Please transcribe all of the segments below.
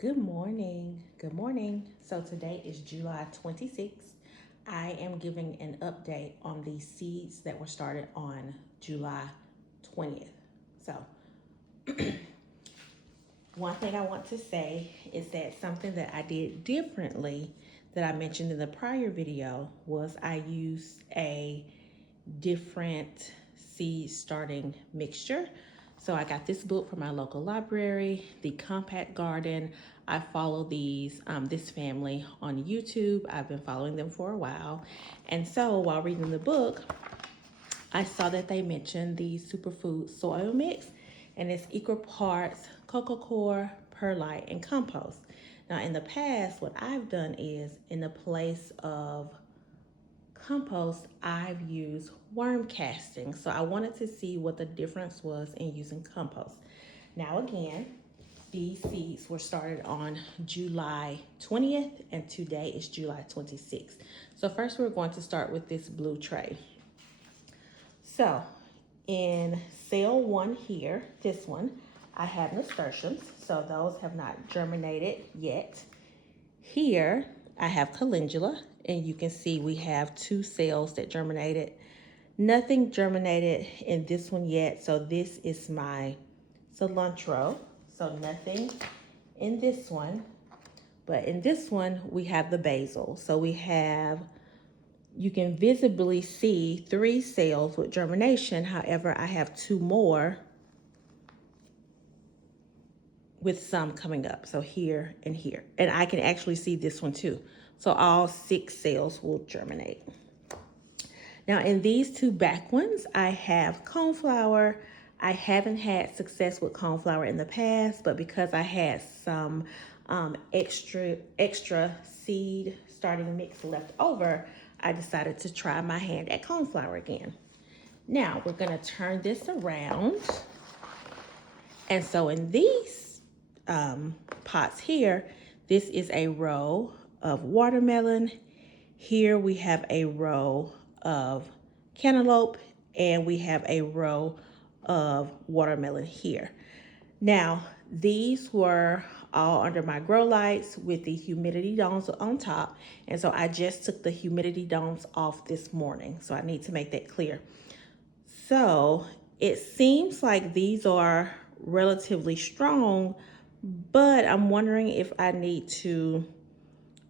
Good morning. Good morning. So today is July 26th. I am giving an update on the seeds that were started on July 20th. So, one thing I want to say is that something that I did differently that I mentioned in the prior video was I used a different seed starting mixture. So I got this book from my local library, The Compact Garden. I follow this family on YouTube. I've been following them for a while. And so while reading the book, I saw that they mentioned the superfood soil mix, and it's equal parts cocoa coir, perlite, and compost. Now, in the past, what I've done is in the place of compost, I've used worm casting. So I wanted to see what the difference was in using compost. Now, again, these seeds were started on July 20th, and today is July 26th. So first we're going to start with this blue tray. So in cell one here, this one, I have nasturtiums. So those have not germinated yet. Here, I have calendula, and you can see we have two cells that germinated. Nothing germinated in this one yet, so this is my cilantro. So nothing in this one, but in this one, we have the basil. So we have, you can visibly see 3 cells with germination. However, I have 2 more with some coming up. So here and here. And I can actually see this one too. So all 6 cells will germinate. Now in these 2 back ones, I have coneflower. I haven't had success with coneflower in the past, but because I had some extra seed starting mix left over, I decided to try my hand at coneflower again. Now we're gonna turn this around. And so in these pots here, this is a row of watermelon. Here we have a row of cantaloupe, and we have a row of watermelon here. Now, these were all under my grow lights with the humidity domes on top. And so I just took the humidity domes off this morning. So I need to make that clear. So it seems like these are relatively strong, but I'm wondering if I need to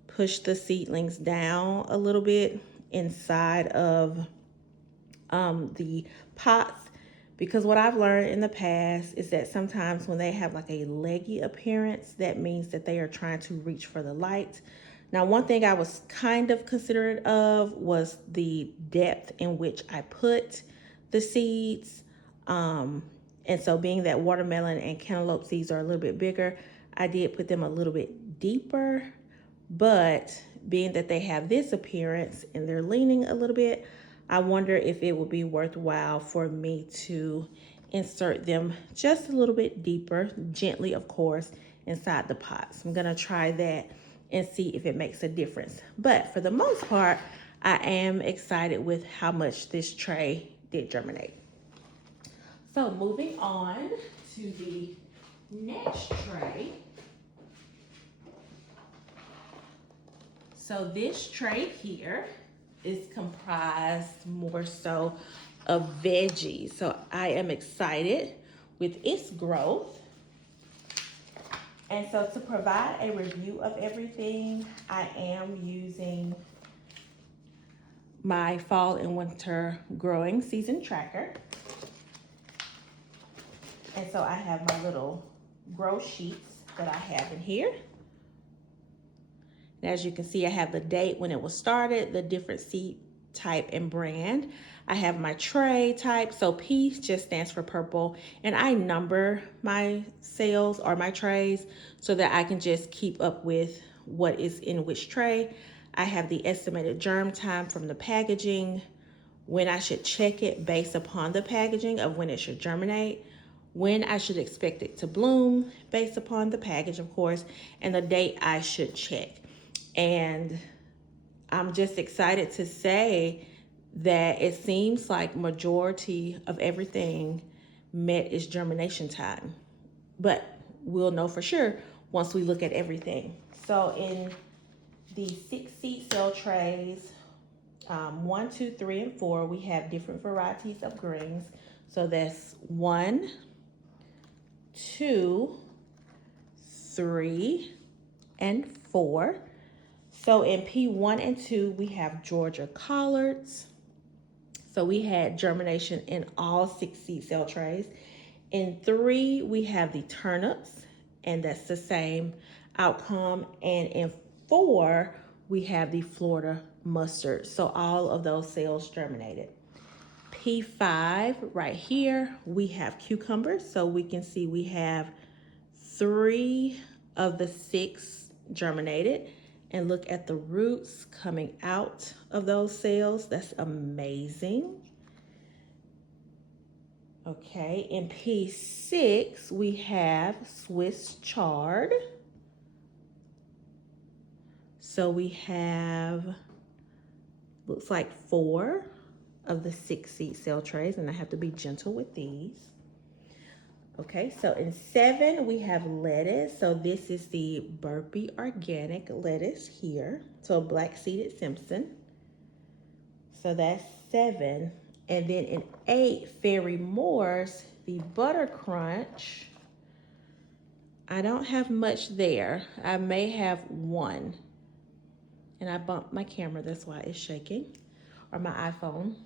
push the seedlings down a little bit inside of the pots, because what I've learned in the past is that sometimes when they have like a leggy appearance, that means that they are trying to reach for the light. Now, one thing I was kind of considerate of was the depth in which I put the seeds. And so being that watermelon and cantaloupe seeds are a little bit bigger, I did put them a little bit deeper, but being that they have this appearance and they're leaning a little bit, I wonder if it would be worthwhile for me to insert them just a little bit deeper, gently, of course, inside the pots. I'm gonna try that and see if it makes a difference. But for the most part, I am excited with how much this tray did germinate. So moving on to the next tray. So this tray here is comprised more so of veggies. So I am excited with its growth. And so to provide a review of everything, I am using my fall and winter growing season tracker. And so I have my little grow sheets that I have in here. And as you can see, I have the date when it was started, the different seed type and brand. I have my tray type, so P just stands for purple, and I number my sales or my trays so that I can just keep up with what is in which tray. I have the estimated germ time from the packaging, when I should check it based upon the packaging of when it should germinate, when I should expect it to bloom based upon the package, of course, and the date I should check. And I'm just excited to say that it seems like majority of everything met its germination time. But we'll know for sure once we look at everything. So in the 6 seed cell trays, 1, 2, 3, and 4, we have different varieties of greens. So that's 1, 2, 3, and 4. So in P1 and 2, we have Georgia collards. So we had germination in all 6 seed cell trays. In 3, we have the turnips, and that's the same outcome. And in 4, we have the Florida mustard. So all of those cells germinated. P5 right here, we have cucumbers. So we can see we have 3 of the 6 germinated. And look at the roots coming out of those cells. That's amazing. Okay, in P6, we have Swiss chard. So we have, looks like 4 of the 6 seed cell trays, and I have to be gentle with these. Okay, so in 7, we have lettuce. So this is the Burpee organic lettuce here. So black seeded Simpson. So that's 7. And then in 8, Fairy Moore's, the Butter Crunch. I don't have much there. I may have 1. And I bumped my camera, that's why it's shaking, or my iPhone.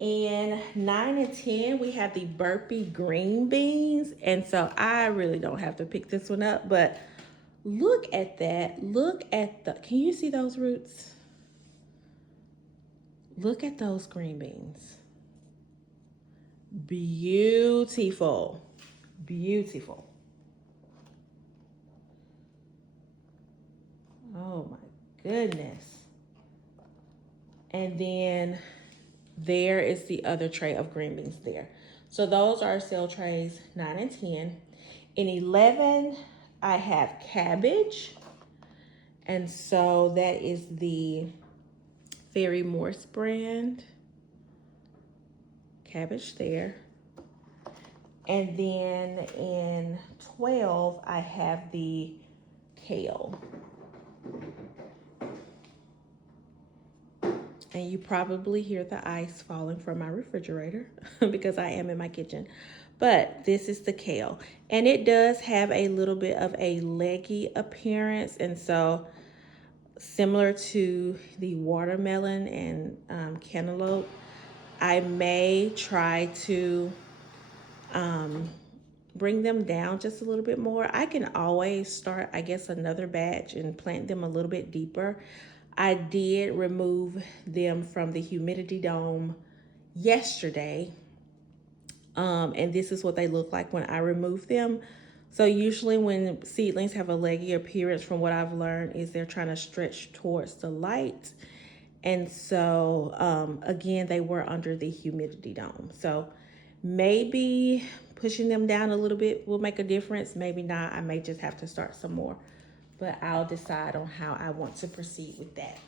And 9 and 10, we have the Burpee green beans. And so I really don't have to pick this one up, but look at that. Look at the, can you see those roots? Look at those green beans. Beautiful, beautiful. Oh my goodness. And then there is the other tray of green beans there. So those are cell trays 9 and 10. In 11, I have cabbage. And so that is the Fairy Morse brand. Cabbage there. And then in 12, I have the kale. And you probably hear the ice falling from my refrigerator because I am in my kitchen. But this is the kale. And it does have a little bit of a leggy appearance. And so similar to the watermelon and cantaloupe, I may try to bring them down just a little bit more. I can always start, I guess, another batch and plant them a little bit deeper. I did remove them from the humidity dome yesterday. And this is what they look like when I remove them. So usually when seedlings have a leggy appearance, from what I've learned, is they're trying to stretch towards the light. And so, again, they were under the humidity dome. So maybe pushing them down a little bit will make a difference. Maybe not. I may just have to start some more. But I'll decide on how I want to proceed with that.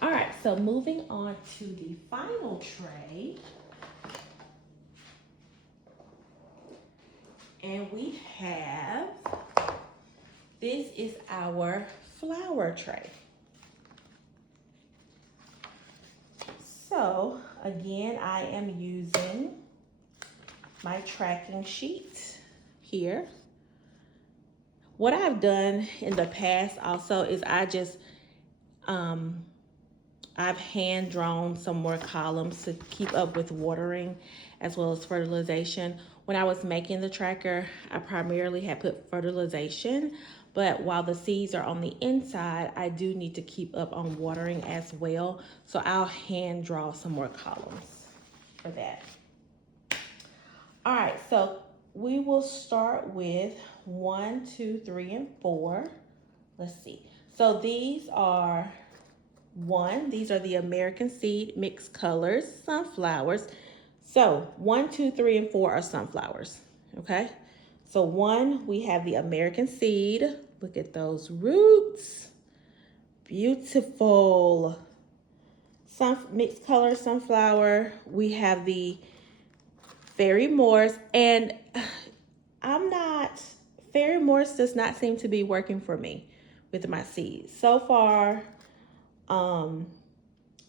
All right, so moving on to the final tray. And we have, this is our flower tray. So again, I am using my tracking sheet here. What I've done in the past also is I've hand drawn some more columns to keep up with watering as well as fertilization. When I was making the tracker, I primarily had put fertilization, but while the seeds are on the inside, I do need to keep up on watering as well. So I'll hand draw some more columns for that. All right, so we will start with 1, 2, 3, and 4. Let's see. So these are these are the American Seed Mixed Colors sunflowers. So 1, 2, 3, and 4 are sunflowers. Okay. So 1, we have the American Seed. Look at those roots. Beautiful. Mixed color sunflower. We have the Fairy Moore's, and I'm Morse does not seem to be working for me with my seeds. So far,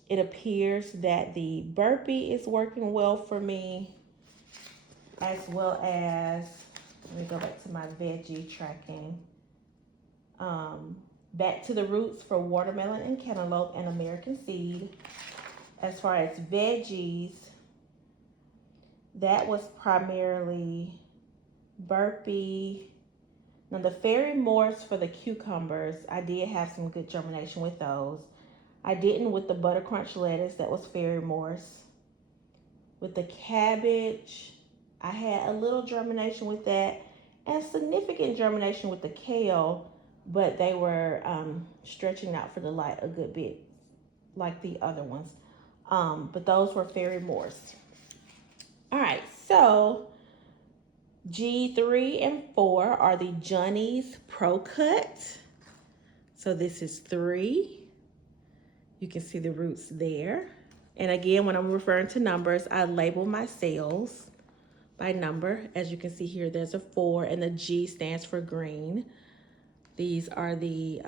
it appears that the burpee is working well for me, as well as, let me go back to my veggie tracking. Back to the roots for watermelon and cantaloupe and American seed. As far as veggies, that was primarily burpee. Now the fairy morse for the cucumbers, I did have some good germination with those. I didn't with the butter crunch lettuce, that was fairy morse. With the cabbage, I had a little germination with that and significant germination with the kale, but they were stretching out for the light a good bit like the other ones. But those were fairy morse. All right, so G3 and 4 are the Johnny's Pro Cut. So this is 3. You can see the roots there. And again, when I'm referring to numbers, I label my cells by number. As you can see here, there's a 4 and the G stands for green. These are the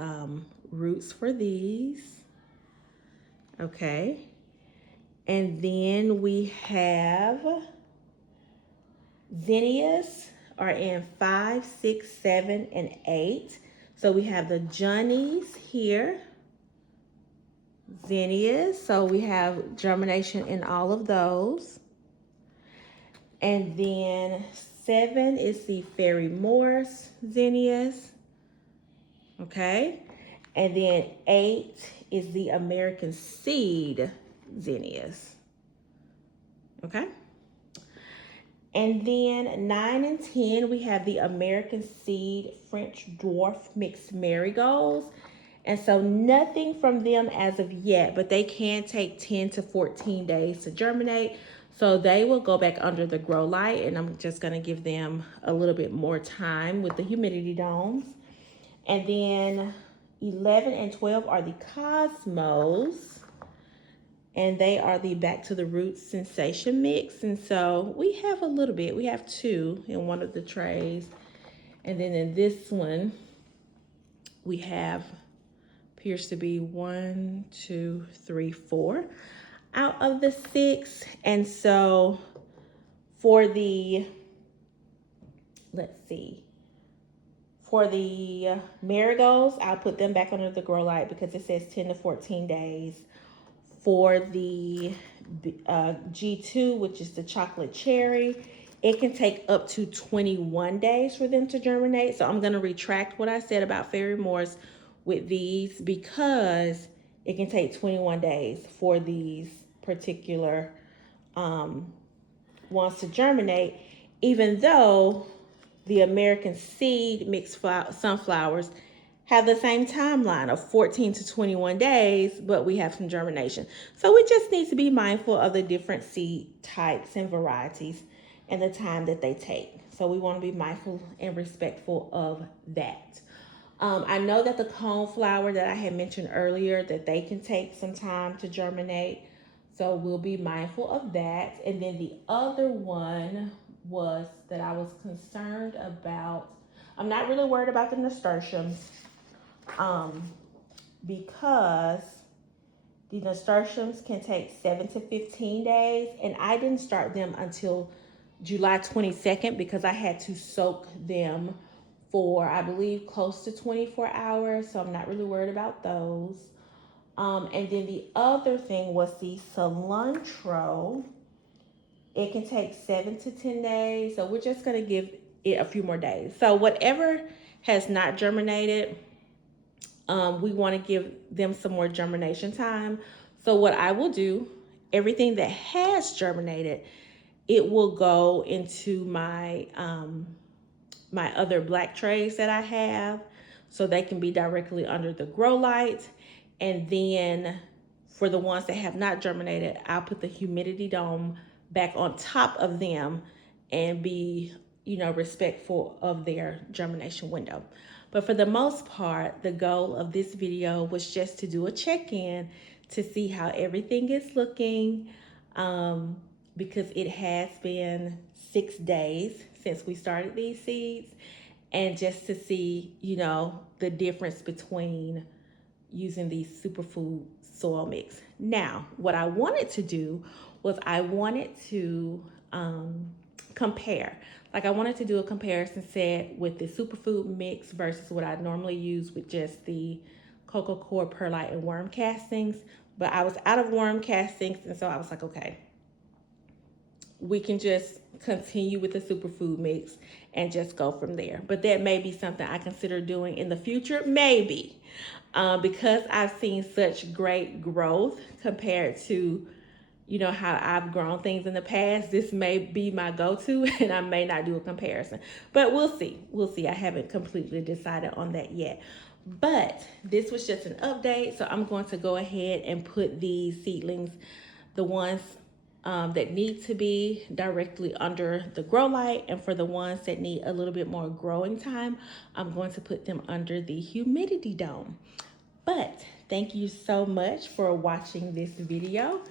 roots for these. Okay. And then we have zinnias are in 5, 6, 7, and 8. So we have the Johnnies here. Zinnias, so we have germination in all of those. And then 7 is the fairy morse zinnias. Okay. And then 8 is the American seed zinnias. Okay. And then 9 and 10, we have the American seed French dwarf mixed marigolds. And so nothing from them as of yet, but they can take 10 to 14 days to germinate. So they will go back under the grow light, and I'm just going to give them a little bit more time with the humidity domes. And then 11 and 12 are the Cosmos, and they are the Back to the Roots Sensation Mix. And so we have a little bit, we have 2 in one of the trays. And then in this one, we have, appears to be 1, 2, 3, 4 out of the 6. And so for the, let's see, for the marigolds, I'll put them back under the grow light because it says 10 to 14 days. For the G2, which is the chocolate cherry, it can take up to 21 days for them to germinate. So I'm going to retract what I said about fairy morse with these because it can take 21 days for these particular ones to germinate, even though the American seed mixed sunflowers have the same timeline of 14 to 21 days, but we have some germination. So we just need to be mindful of the different seed types and varieties and the time that they take. So we want to be mindful and respectful of that. I know that the coneflower that I had mentioned earlier, that they can take some time to germinate. So we'll be mindful of that. And then the other one was that I was concerned about. I'm not really worried about the nasturtiums because the nasturtiums can take 7 to 15 days. And I didn't start them until July 22nd because I had to soak them for, I believe, close to 24 hours. So I'm not really worried about those. And then the other thing was the cilantro. It can take 7 to 10 days. So we're just going to give it a few more days. So whatever has not germinated, we want to give them some more germination time. So what I will do, everything that has germinated, it will go into my my other black trays that I have, so they can be directly under the grow light. And then for the ones that have not germinated, I'll put the humidity dome back on top of them and be, respectful of their germination window. But for the most part, the goal of this video was just to do a check-in to see how everything is looking, because it has been 6 days since we started these seeds. and just to see, you know, the difference between using these superfood soil mix. Now, what I wanted to do was I wanted to compare. Like I wanted to do a comparison set with the superfood mix versus what I normally use with just the cocoa coir, perlite, and worm castings. But I was out of worm castings, and so I was like, okay, we can just continue with the superfood mix and just go from there. But that may be something I consider doing in the future, maybe. Because I've seen such great growth compared to, you know, how I've grown things in the past. This may be my go-to and I may not do a comparison, but we'll see. We'll see. I haven't completely decided on that yet. But this was just an update. So I'm going to go ahead and put these seedlings, the ones that need to be directly under the grow light, and for the ones that need a little bit more growing time, I'm going to put them under the humidity dome. But thank you so much for watching this video.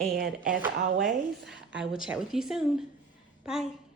And as always, I will chat with you soon. Bye.